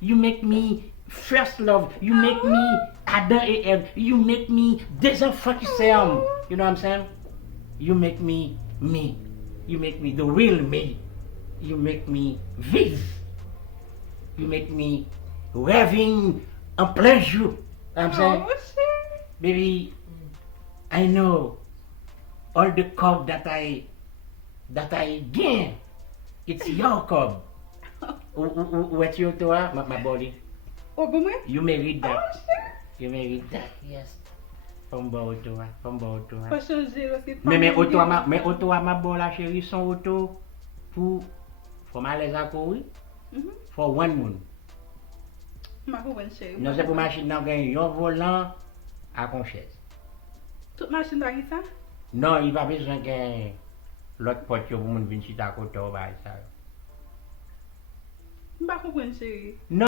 You make me first love. You make me Adam et Ève. You make me des enfants qui s'aiment. You know what I'm saying? You make me me. You make me the real me. You make me vivre. You make me raving en plein jour. I'm saying, baby, I know all the cup that I gain. It's your cup. What you do, my body? Oh, bon, You may read that. You may read that. Yes. From Boto, from Boto. pas changer parce que Mais auto à ma bonne la chérie, son auto pour m'aller à courir, for one moon. Ma comprends chérie. Non, c'est pour machine dans un volant à conchaise. Toute machine dans ça? Non, il va besoin d'un l'autre porte pour mon venir à côté, ça. Ma comprends chérie.